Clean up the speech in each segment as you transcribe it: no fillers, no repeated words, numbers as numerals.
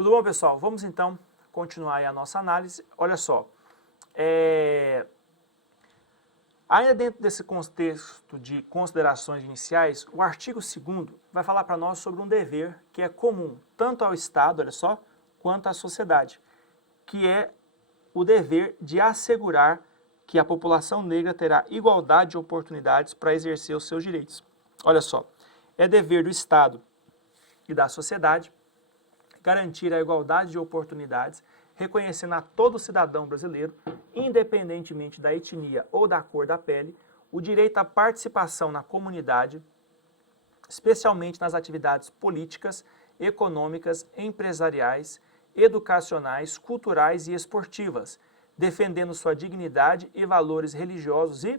Tudo bom, pessoal? Vamos então continuar aí a nossa análise. Olha só, ainda dentro desse contexto de considerações iniciais, o artigo 2º vai falar para nós sobre um dever que é comum tanto ao Estado, olha só, quanto à sociedade, que é o dever de assegurar que a população negra terá igualdade de oportunidades para exercer os seus direitos. Olha só, é dever do Estado e da sociedade garantir a igualdade de oportunidades, reconhecendo a todo cidadão brasileiro, independentemente da etnia ou da cor da pele, o direito à participação na comunidade, especialmente nas atividades políticas, econômicas, empresariais, educacionais, culturais e esportivas, defendendo sua dignidade e valores religiosos e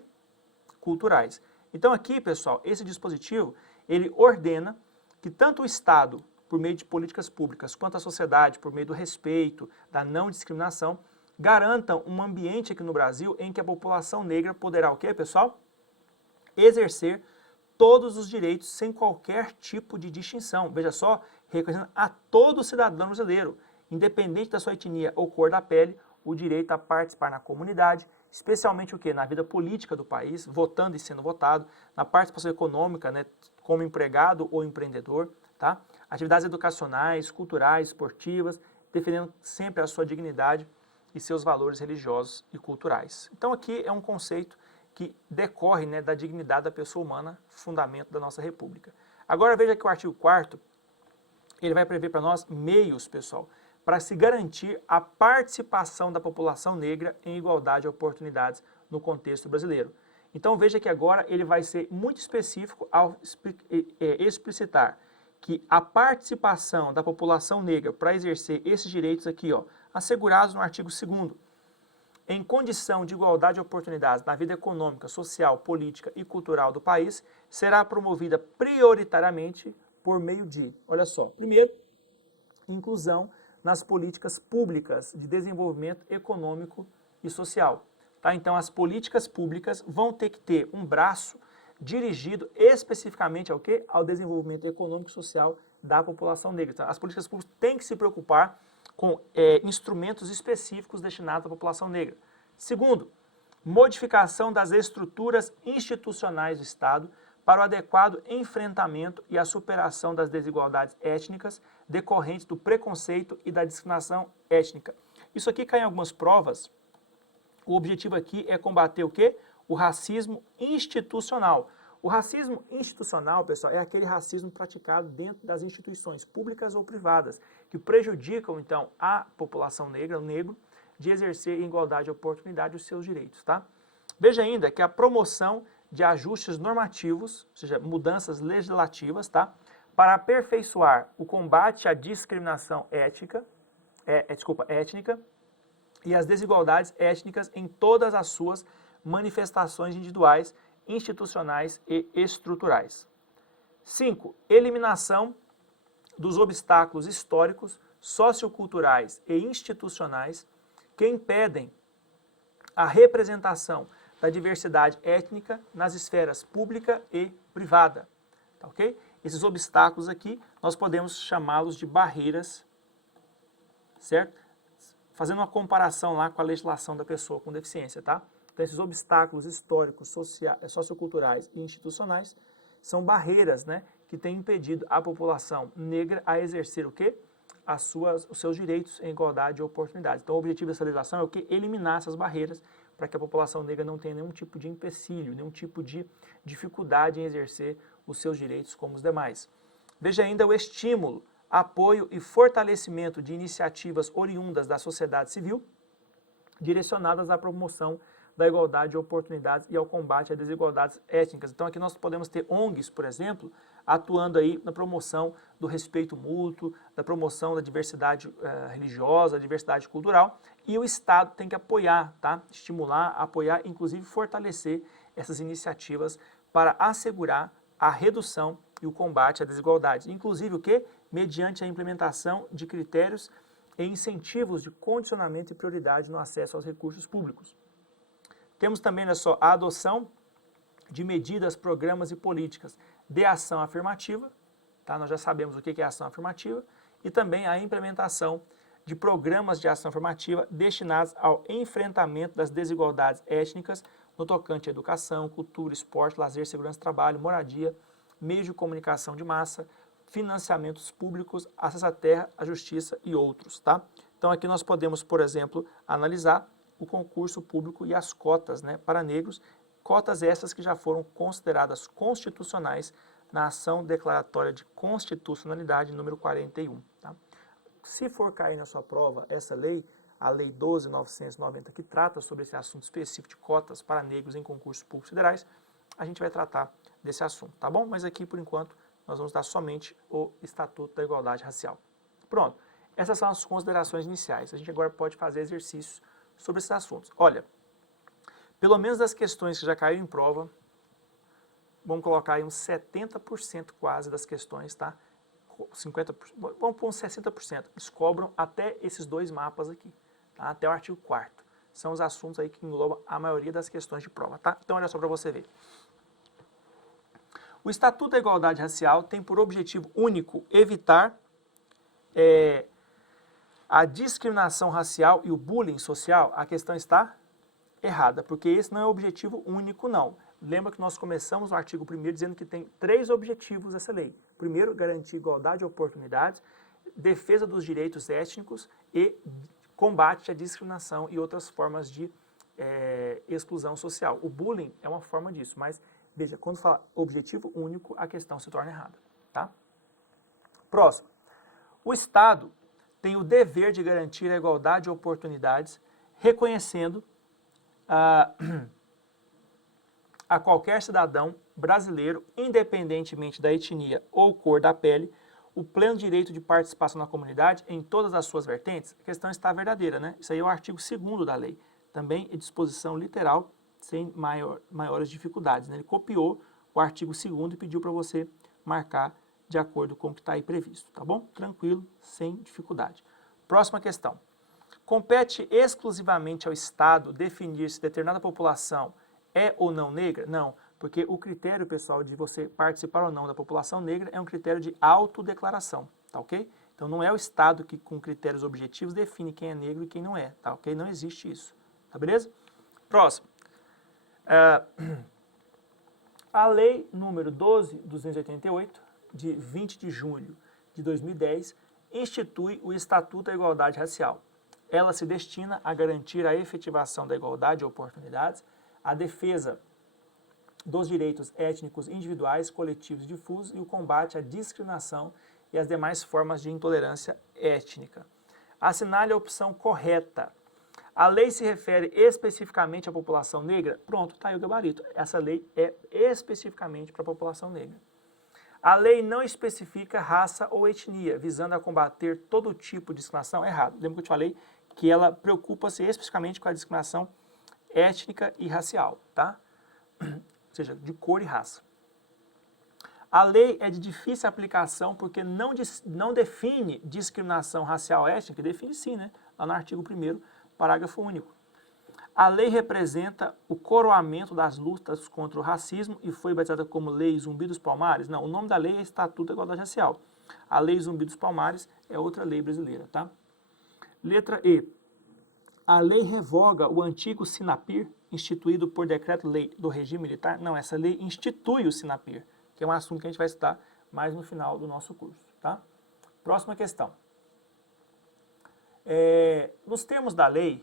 culturais. Então aqui, pessoal, esse dispositivo, ele ordena que tanto o Estado, por meio de políticas públicas, quanto a sociedade, por meio do respeito, da não discriminação, garantam um ambiente aqui no Brasil em que a população negra poderá o quê, pessoal? Exercer todos os direitos sem qualquer tipo de distinção. Veja só, reconhecendo a todo cidadão brasileiro, independente da sua etnia ou cor da pele, o direito a participar na comunidade, especialmente o quê? Na vida política do país, votando e sendo votado, na participação econômica, né, como empregado ou empreendedor, tá? Atividades educacionais, culturais, esportivas, defendendo sempre a sua dignidade e seus valores religiosos e culturais. Então aqui é um conceito que decorre, né, da dignidade da pessoa humana, fundamento da nossa república. Agora veja que o artigo 4º, ele vai prever para nós meios, pessoal, para se garantir a participação da população negra em igualdade de oportunidades no contexto brasileiro. Então veja que agora ele vai ser muito específico ao explicitar que a participação da população negra para exercer esses direitos aqui, ó, assegurados no artigo 2º, em condição de igualdade de oportunidades na vida econômica, social, política e cultural do país, será promovida prioritariamente por meio de, olha só, primeiro, inclusão nas políticas públicas de desenvolvimento econômico e social. Tá? Então, as políticas públicas vão ter que ter um braço dirigido especificamente ao quê? Ao desenvolvimento econômico e social da população negra. Então, as políticas públicas têm que se preocupar com instrumentos específicos destinados à população negra. Segundo, modificação das estruturas institucionais do Estado para o adequado enfrentamento e a superação das desigualdades étnicas decorrentes do preconceito e da discriminação étnica. Isso aqui cai em algumas provas. O objetivo aqui é combater o quê? O racismo institucional. O racismo institucional, pessoal, é aquele racismo praticado dentro das instituições públicas ou privadas, que prejudicam, então, a população negra, o negro, de exercer em igualdade de oportunidade os seus direitos, tá? Veja ainda que a promoção de ajustes normativos, ou seja, mudanças legislativas, tá? Para aperfeiçoar o combate à discriminação étnica e as desigualdades étnicas em todas as suas manifestações individuais, institucionais e estruturais. 5. Eliminação dos obstáculos históricos, socioculturais e institucionais que impedem a representação da diversidade étnica nas esferas pública e privada. Tá, ok? Esses obstáculos aqui, nós podemos chamá-los de barreiras, certo? Fazendo uma comparação lá com a legislação da pessoa com deficiência, tá? Então, esses obstáculos históricos, socioculturais e institucionais são barreiras, né, que têm impedido a população negra a exercer o quê? Os seus direitos em igualdade de oportunidades. Então, o objetivo dessa legislação é o quê? Eliminar essas barreiras para que a população negra não tenha nenhum tipo de empecilho, nenhum tipo de dificuldade em exercer os seus direitos como os demais. Veja ainda o estímulo, apoio e fortalecimento de iniciativas oriundas da sociedade civil, direcionadas à promoção da igualdade de oportunidades e ao combate às desigualdades étnicas. Então aqui nós podemos ter ONGs, por exemplo, atuando aí na promoção do respeito mútuo, da promoção da diversidade religiosa, da diversidade cultural, e o Estado tem que apoiar, tá? Estimular, apoiar, inclusive fortalecer essas iniciativas para assegurar a redução e o combate à desigualdade. Inclusive o quê? Mediante a implementação de critérios e incentivos de condicionamento e prioridade no acesso aos recursos públicos. Temos também, olha só, a adoção de medidas, programas e políticas de ação afirmativa, tá? Nós já sabemos o que é ação afirmativa, e também a implementação de programas de ação afirmativa destinados ao enfrentamento das desigualdades étnicas no tocante à educação, cultura, esporte, lazer, segurança do trabalho, moradia, meios de comunicação de massa, financiamentos públicos, acesso à terra, à justiça e outros, tá? Então aqui nós podemos, por exemplo, analisar o concurso público e as cotas, né, para negros, cotas essas que já foram consideradas constitucionais na ação declaratória de constitucionalidade número 41, tá? Se for cair na sua prova essa lei, a Lei 12.990, que trata sobre esse assunto específico de cotas para negros em concursos públicos federais, a gente vai tratar desse assunto, tá bom? Mas aqui, por enquanto, nós vamos dar somente o Estatuto da Igualdade Racial. Pronto, essas são as considerações iniciais. A gente agora pode fazer exercícios sobre esses assuntos. Olha, pelo menos das questões que já caíram em prova, vamos colocar aí uns 70% quase das questões, tá? 50%, vamos pôr uns 60%, eles cobram até esses dois mapas aqui, tá? Até o artigo 4º. São os assuntos aí que englobam a maioria das questões de prova, tá? Então, olha só para você ver. O Estatuto da Igualdade Racial tem por objetivo único evitar a discriminação racial e o bullying social. A questão está errada, porque esse não é o objetivo único, não. Lembra que nós começamos o artigo 1º dizendo que tem 3 objetivos dessa lei. Primeiro, garantir igualdade de oportunidades, defesa dos direitos étnicos e combate à discriminação e outras formas de exclusão social. O bullying é uma forma disso, mas veja, quando fala objetivo único, a questão se torna errada, tá? Próximo. O Estado tem o dever de garantir a igualdade de oportunidades, reconhecendo a qualquer cidadão brasileiro, independentemente da etnia ou cor da pele, o pleno direito de participação na comunidade em todas as suas vertentes. A questão está verdadeira, né? Isso aí é o artigo 2º da lei. Também é disposição literal, sem maiores dificuldades, né? Ele copiou o artigo 2º e pediu para você marcar de acordo com o que está aí previsto, tá bom? Tranquilo, sem dificuldade. Próxima questão. Compete exclusivamente ao Estado definir se determinada população é ou não negra? Não, porque o critério, pessoal, de você participar ou não da população negra é um critério de autodeclaração, tá ok? Então não é o Estado que, com critérios objetivos, define quem é negro e quem não é, tá ok? Não existe isso, tá beleza? Próximo. A Lei número 12.288, de 20 de julho de 2010, institui o Estatuto da Igualdade Racial. Ela se destina a garantir a efetivação da igualdade de oportunidades, a defesa dos direitos étnicos individuais, coletivos e difusos e o combate à discriminação e às demais formas de intolerância étnica. Assinale a opção correta. A lei se refere especificamente à população negra? Pronto, está aí o gabarito. Essa lei é especificamente para a população negra. A lei não especifica raça ou etnia, visando a combater todo tipo de discriminação? Errado. Lembra que eu te falei que ela preocupa-se especificamente com a discriminação étnica e racial, tá? Ou seja, de cor e raça. A lei é de difícil aplicação porque não define discriminação racial étnica, define sim, né? Lá no artigo 1º, parágrafo único. A lei representa o coroamento das lutas contra o racismo e foi batizada como Lei Zumbi dos Palmares? Não, o nome da lei é Estatuto da Igualdade Racial. A Lei Zumbi dos Palmares é outra lei brasileira, tá? Letra E. A lei revoga o antigo Sinapir, instituído por decreto-lei do regime militar? Não, essa lei institui o Sinapir, que é um assunto que a gente vai estudar mais no final do nosso curso, tá? Próxima questão. Nos termos da lei,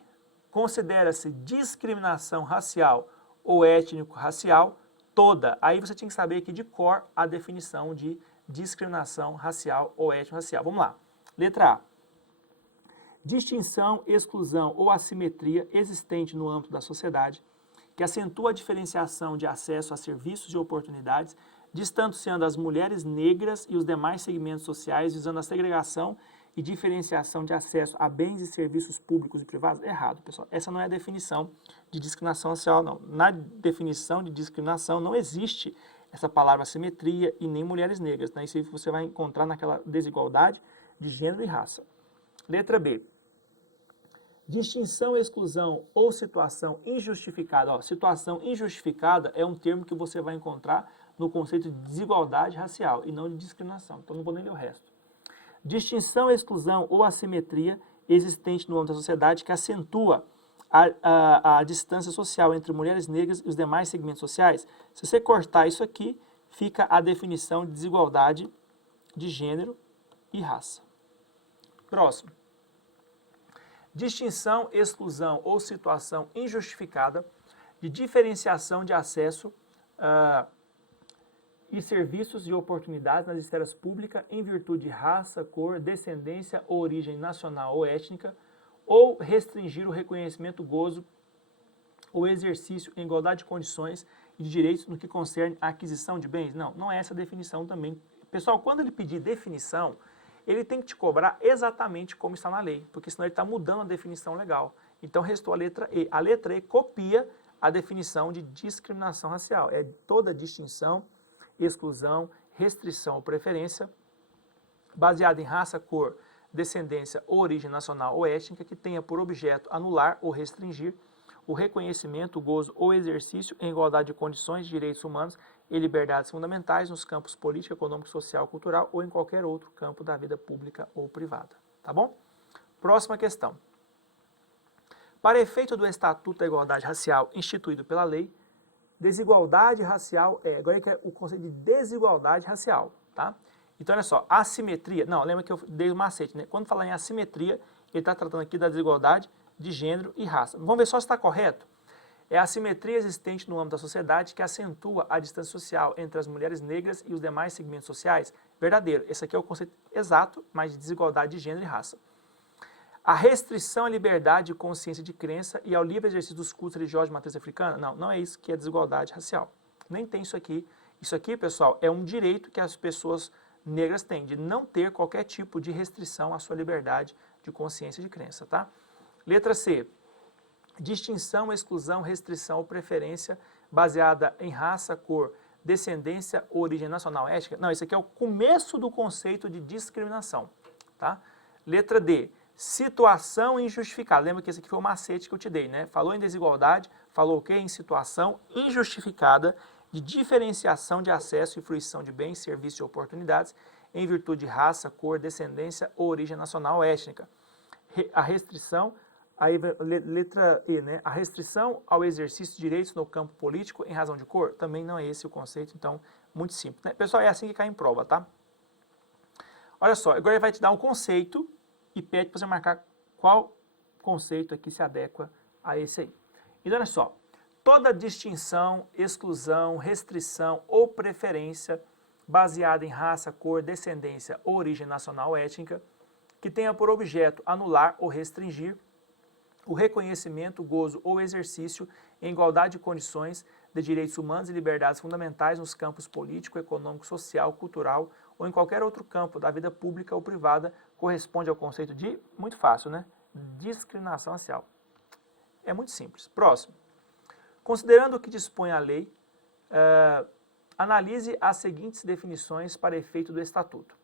considera-se discriminação racial ou étnico-racial toda. Aí você tinha que saber aqui de cor a definição de discriminação racial ou étnico-racial. Vamos lá. Letra A. Distinção, exclusão ou assimetria existente no âmbito da sociedade que acentua a diferenciação de acesso a serviços e oportunidades, distanciando as mulheres negras e os demais segmentos sociais, visando a segregação e diferenciação de acesso a bens e serviços públicos e privados? Errado, pessoal. Essa não é a definição de discriminação racial, não. Na definição de discriminação não existe essa palavra assimetria e nem mulheres negras, né? Isso você vai encontrar naquela desigualdade de gênero e raça. Letra B. Distinção, exclusão ou situação injustificada. Ó, situação injustificada é um termo que você vai encontrar no conceito de desigualdade racial e não de discriminação. Então não vou nem ler o resto. Distinção, exclusão ou assimetria existente no âmbito da sociedade que acentua a distância social entre mulheres negras e os demais segmentos sociais. Se você cortar isso aqui, fica a definição de desigualdade de gênero e raça. Próximo. Distinção, exclusão ou situação injustificada de diferenciação de acesso e serviços e oportunidades nas esferas públicas em virtude de raça, cor, descendência ou origem nacional ou étnica, ou restringir o reconhecimento, gozo ou exercício em igualdade de condições e de direitos no que concerne a aquisição de bens. Não, não é essa a definição também. Pessoal, quando ele pedir definição, ele tem que te cobrar exatamente como está na lei, porque senão ele está mudando a definição legal. Então, restou a letra E. A letra E copia a definição de discriminação racial. É toda distinção, exclusão, restrição ou preferência baseada em raça, cor, descendência ou origem nacional ou étnica que tenha por objeto anular ou restringir o reconhecimento, o gozo ou exercício em igualdade de condições de direitos humanos e liberdades fundamentais nos campos político, econômico, social, cultural ou em qualquer outro campo da vida pública ou privada. Tá bom? Próxima questão. Para efeito do Estatuto da Igualdade Racial instituído pela lei, desigualdade racial agora que é o conceito de desigualdade racial, tá? Então, olha só, assimetria, não, lembra que eu dei o macete, né? Quando falar em assimetria, ele está tratando aqui da desigualdade de gênero e raça. Vamos ver só se está correto? É a assimetria existente no âmbito da sociedade que acentua a distância social entre as mulheres negras e os demais segmentos sociais. Verdadeiro, esse aqui é o conceito exato, mas de desigualdade de gênero e raça. A restrição à liberdade de consciência e de crença e ao livre exercício dos cultos religiosos de matriz africana? Não, não é isso que é desigualdade racial. Nem tem isso aqui. Isso aqui, pessoal, é um direito que as pessoas negras têm, de não ter qualquer tipo de restrição à sua liberdade de consciência e de crença, tá? Letra C. Distinção, exclusão, restrição ou preferência baseada em raça, cor, descendência ou origem nacional, étnica? Não, isso aqui é o começo do conceito de discriminação, tá? Letra D. Situação injustificada. Lembra que esse aqui foi o macete que eu te dei, né? Falou em desigualdade, falou o quê? Em situação injustificada de diferenciação de acesso e fruição de bens, serviços e oportunidades em virtude de raça, cor, descendência ou origem nacional ou étnica. A restrição, aí letra E, né? A restrição ao exercício de direitos no campo político em razão de cor, também não é esse o conceito, então, muito simples, né? Pessoal, é assim que cai em prova, tá? Olha só, agora ele vai te dar um conceito e pede para você marcar qual conceito aqui se adequa a esse aí. Então, olha só, toda distinção, exclusão, restrição ou preferência baseada em raça, cor, descendência ou origem nacional ou étnica que tenha por objeto anular ou restringir o reconhecimento, gozo ou exercício em igualdade de condições de direitos humanos e liberdades fundamentais nos campos político, econômico, social, cultural ou em qualquer outro campo da vida pública ou privada corresponde ao conceito de, muito fácil, né? Discriminação racial. É muito simples. Próximo. Considerando o que dispõe a lei, analise as seguintes definições para efeito do Estatuto.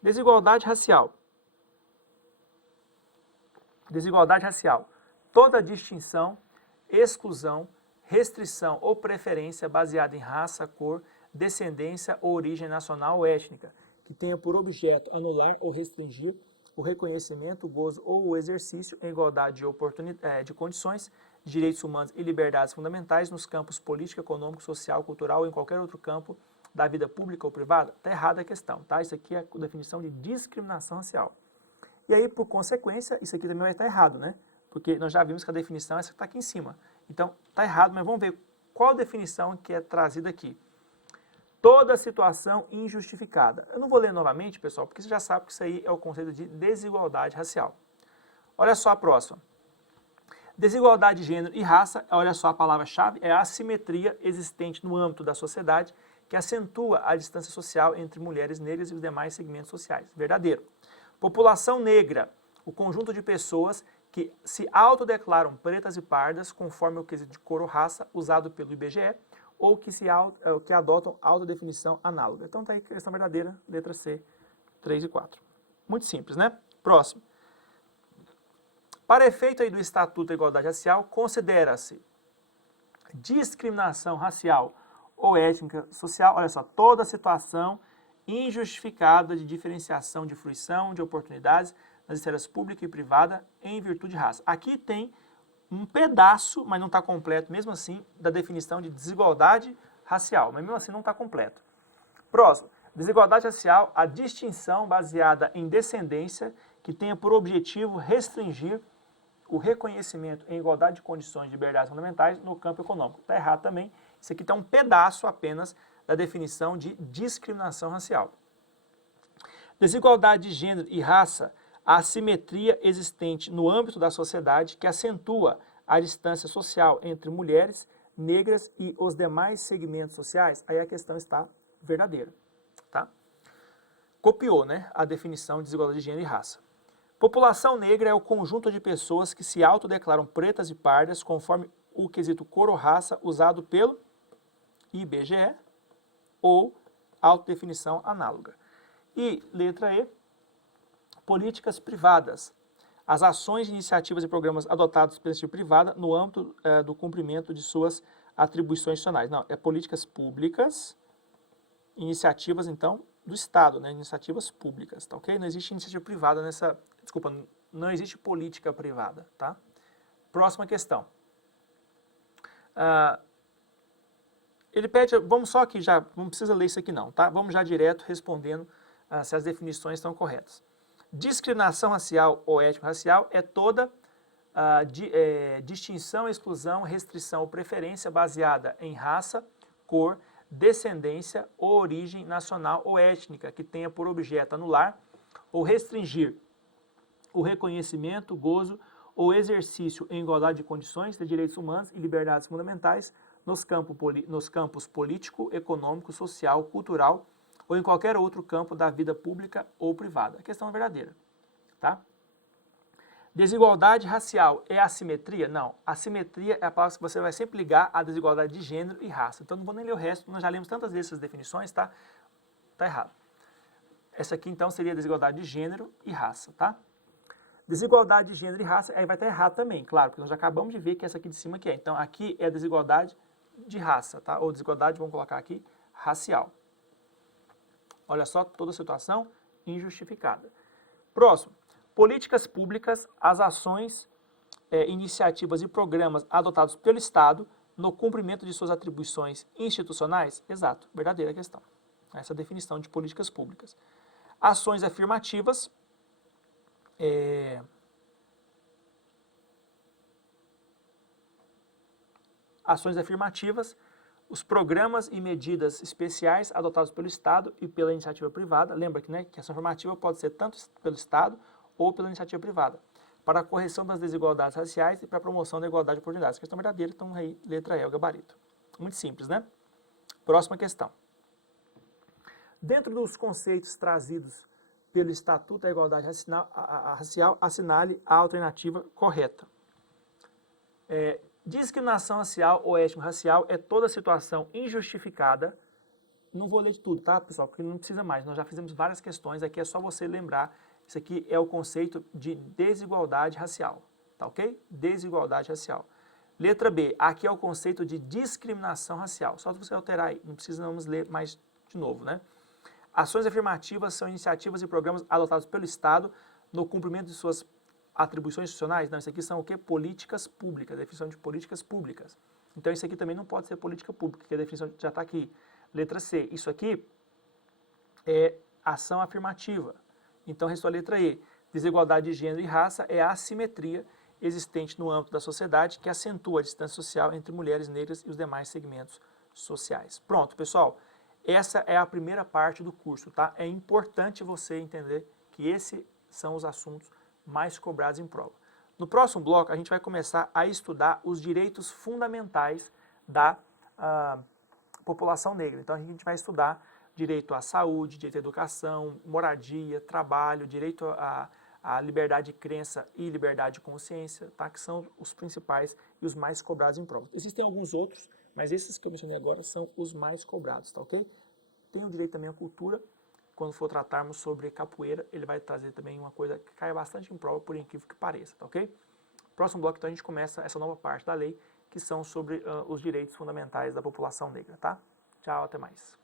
Desigualdade racial. Desigualdade racial. Toda distinção, exclusão, restrição ou preferência baseada em raça, cor, descendência ou origem nacional ou étnica, que tenha por objeto anular ou restringir o reconhecimento, o gozo ou o exercício em igualdade de condições, de direitos humanos e liberdades fundamentais nos campos político, econômico, social, cultural ou em qualquer outro campo da vida pública ou privada. Está errada a questão, tá? Isso aqui é a definição de discriminação racial. E aí, por consequência, isso aqui também vai estar errado, né? Porque nós já vimos que a definição é essa que está aqui em cima. Então, está errado, mas vamos ver qual definição que é trazida aqui. Toda situação injustificada. Eu não vou ler novamente, pessoal, porque você já sabe que isso aí é o conceito de desigualdade racial. Olha só a próxima. Desigualdade de gênero e raça, olha só a palavra-chave, é a assimetria existente no âmbito da sociedade que acentua a distância social entre mulheres negras e os demais segmentos sociais. Verdadeiro. População negra, o conjunto de pessoas que se autodeclaram pretas e pardas conforme o quesito de cor ou raça usado pelo IBGE ou que adotam autodefinição análoga. Então está aí a questão verdadeira, letra C, 3 e 4. Muito simples, né? Próximo. Para efeito aí do Estatuto da Igualdade Racial, considera-se discriminação racial ou étnica social, olha só, toda situação, injustificada de diferenciação de fruição de oportunidades nas esferas pública e privada em virtude de raça. Aqui tem um pedaço, mas não está completo, mesmo assim, da definição de desigualdade racial, mas mesmo assim não está completo. Próximo, desigualdade racial, a distinção baseada em descendência que tenha por objetivo restringir o reconhecimento em igualdade de condições de liberdades fundamentais no campo econômico. Está errado também, isso aqui está um pedaço apenas da definição de discriminação racial. Desigualdade de gênero e raça, a assimetria existente no âmbito da sociedade que acentua a distância social entre mulheres, negras e os demais segmentos sociais, aí a questão está verdadeira. Tá? Copiou, né, a definição de desigualdade de gênero e raça. População negra é o conjunto de pessoas que se autodeclaram pretas e pardas conforme o quesito cor ou raça usado pelo IBGE ou autodefinição análoga. E letra E, políticas privadas. As ações, iniciativas e programas adotados pela iniciativa privada no âmbito do cumprimento de suas atribuições institucionais. Não, é políticas públicas, iniciativas, então, do Estado, né? Iniciativas públicas, tá ok? Não existe iniciativa privada nessa... Desculpa, não existe política privada, tá? Próxima questão. Ele pede... Vamos só aqui já... Não precisa ler isso aqui não, tá? Vamos já direto respondendo se as definições estão corretas. Discriminação racial ou étnico-racial é toda distinção, exclusão, restrição ou preferência baseada em raça, cor, descendência ou origem nacional ou étnica que tenha por objeto anular ou restringir o reconhecimento, gozo ou exercício em igualdade de condições de direitos humanos e liberdades fundamentais nos campos político, econômico, social, cultural ou em qualquer outro campo da vida pública ou privada. A questão é verdadeira, tá? Desigualdade racial é assimetria? Não. Assimetria é a palavra que você vai sempre ligar à desigualdade de gênero e raça. Então não vou nem ler o resto, nós já lemos tantas vezes essas definições, tá? Tá errado. Essa aqui então seria desigualdade de gênero e raça, tá? Desigualdade de gênero e raça, aí vai estar errado também, claro, porque nós já acabamos de ver que essa aqui de cima aqui é. Então aqui é desigualdade de raça, tá? Ou desigualdade, vamos colocar aqui, racial. Olha só toda a situação injustificada. Próximo. Políticas públicas, as ações, iniciativas e programas adotados pelo Estado no cumprimento de suas atribuições institucionais? Exato, verdadeira questão. Essa é a definição de políticas públicas. Ações afirmativas, os programas e medidas especiais adotados pelo Estado e pela iniciativa privada. Lembra que, né, que a ação afirmativa pode ser tanto pelo Estado ou pela iniciativa privada, para a correção das desigualdades raciais e para a promoção da igualdade de oportunidades. Questão verdadeira, então aí, letra E, o gabarito. Muito simples, né? Próxima questão. Dentro dos conceitos trazidos pelo Estatuto da Igualdade Racial, assinale a alternativa correta. Discriminação racial ou étnico-racial é toda situação injustificada. Não vou ler de tudo, tá, pessoal? Porque não precisa mais. Nós já fizemos várias questões. Aqui é só você lembrar. Isso aqui é o conceito de desigualdade racial, tá ok? Desigualdade racial. Letra B. Aqui é o conceito de discriminação racial. Só você alterar aí. Não precisamos ler mais de novo, né? Ações afirmativas são iniciativas e programas adotados pelo Estado no cumprimento de suas atribuições institucionais? Não, isso aqui são o quê? Políticas públicas, definição de políticas públicas. Então, isso aqui também não pode ser política pública, que a definição já está aqui. Letra C, isso aqui é ação afirmativa. Então, restou a letra E. Desigualdade de gênero e raça é a assimetria existente no âmbito da sociedade que acentua a distância social entre mulheres negras e os demais segmentos sociais. Pronto, pessoal. Essa é a primeira parte do curso, tá? É importante você entender que esses são os assuntos mais cobrados em prova. No próximo bloco, a gente vai começar a estudar os direitos fundamentais da população negra. Então, a gente vai estudar direito à saúde, direito à educação, moradia, trabalho, direito à liberdade de crença e liberdade de consciência, tá? Que são os principais e os mais cobrados em prova. Existem alguns outros, mas esses que eu mencionei agora são os mais cobrados, tá ok? Tem o direito também à cultura. Quando for tratarmos sobre capoeira, ele vai trazer também uma coisa que cai bastante em prova, por incrível que pareça, tá ok? Próximo bloco, então, a gente começa essa nova parte da lei, que são sobre os direitos fundamentais da população negra, tá? Tchau, até mais.